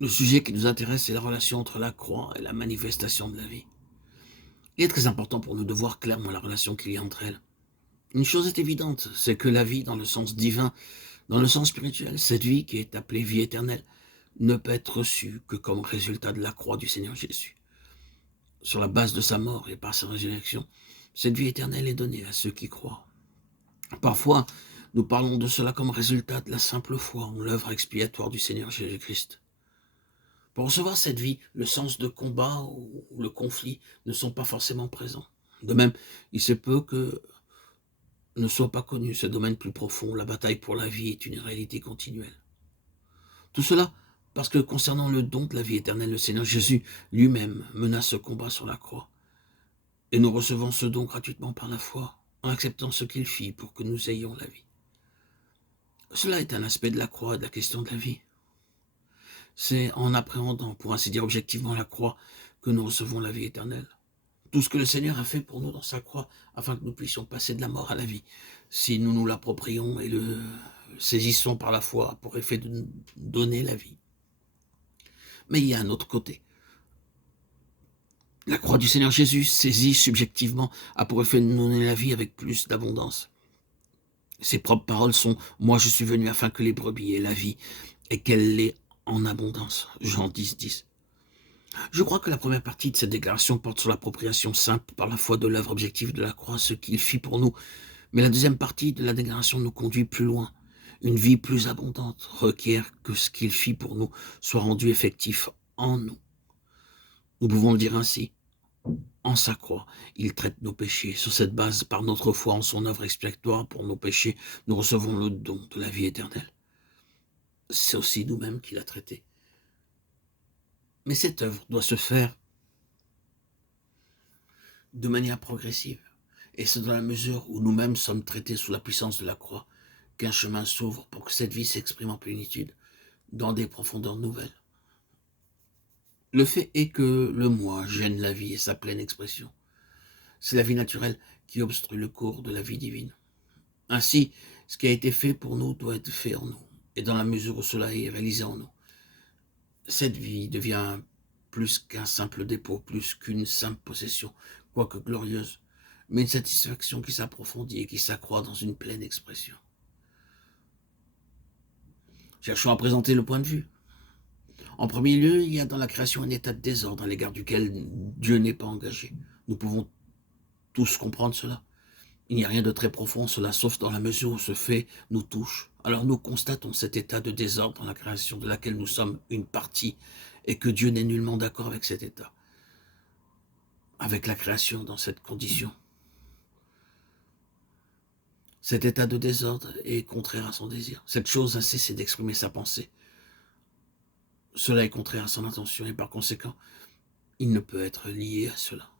Le sujet qui nous intéresse, c'est la relation entre la croix et la manifestation de la vie. Il est très important pour nous de voir clairement la relation qu'il y a entre elles. Une chose est évidente, c'est que la vie, dans le sens divin, dans le sens spirituel, cette vie qui est appelée vie éternelle, ne peut être reçue que comme résultat de la croix du Seigneur Jésus. Sur la base de sa mort et par sa résurrection, cette vie éternelle est donnée à ceux qui croient. Parfois, nous parlons de cela comme résultat de la simple foi en l'œuvre expiatoire du Seigneur Jésus-Christ. Pour recevoir cette vie, le sens de combat ou le conflit ne sont pas forcément présents. De même, il se peut que ne soit pas connu ce domaine plus profond. La bataille pour la vie est une réalité continuelle. Tout cela parce que concernant le don de la vie éternelle, le Seigneur Jésus lui-même mena ce combat sur la croix. Et nous recevons ce don gratuitement par la foi, en acceptant ce qu'il fit pour que nous ayons la vie. Cela est un aspect de la croix et de la question de la vie. C'est en appréhendant, pour ainsi dire objectivement, la croix que nous recevons la vie éternelle. Tout ce que le Seigneur a fait pour nous dans sa croix, afin que nous puissions passer de la mort à la vie. Si nous nous l'approprions et le saisissons par la foi, pour effet de nous donner la vie. Mais il y a un autre côté. La croix du Seigneur Jésus, saisie subjectivement, a pour effet de nous donner la vie avec plus d'abondance. Ses propres paroles sont « Moi je suis venu afin que les brebis aient la vie, et qu'elle l'ait en abondance ». Jean 10, 10. Je crois que la première partie de cette déclaration porte sur l'appropriation simple par la foi de l'œuvre objective de la croix, ce qu'il fit pour nous. Mais la deuxième partie de la déclaration nous conduit plus loin. Une vie plus abondante requiert que ce qu'il fit pour nous soit rendu effectif en nous. Nous pouvons le dire ainsi. En sa croix, il traite nos péchés. Sur cette base, par notre foi en son œuvre expiatoire pour nos péchés, nous recevons le don de la vie éternelle. C'est aussi nous-mêmes qui l'a traité. Mais cette œuvre doit se faire de manière progressive. Et c'est dans la mesure où nous-mêmes sommes traités sous la puissance de la croix qu'un chemin s'ouvre pour que cette vie s'exprime en plénitude, dans des profondeurs nouvelles. Le fait est que le moi gêne la vie et sa pleine expression. C'est la vie naturelle qui obstrue le cours de la vie divine. Ainsi, ce qui a été fait pour nous doit être fait en nous, et dans la mesure où cela est réalisé en nous. Cette vie devient plus qu'un simple dépôt, plus qu'une simple possession, quoique glorieuse, mais une satisfaction qui s'approfondit et qui s'accroît dans une pleine expression. Cherchons à présenter le point de vue. En premier lieu, il y a dans la création un état de désordre à l'égard duquel Dieu n'est pas engagé. Nous pouvons tous comprendre cela. Il n'y a rien de très profond en cela, sauf dans la mesure où ce fait nous touche. Alors nous constatons cet état de désordre dans la création de laquelle nous sommes une partie et que Dieu n'est nullement d'accord avec cet état, avec la création dans cette condition. Cet état de désordre est contraire à son désir. Cette chose a cessé d'exprimer sa pensée. Cela est contraire à son intention et par conséquent, il ne peut être lié à cela.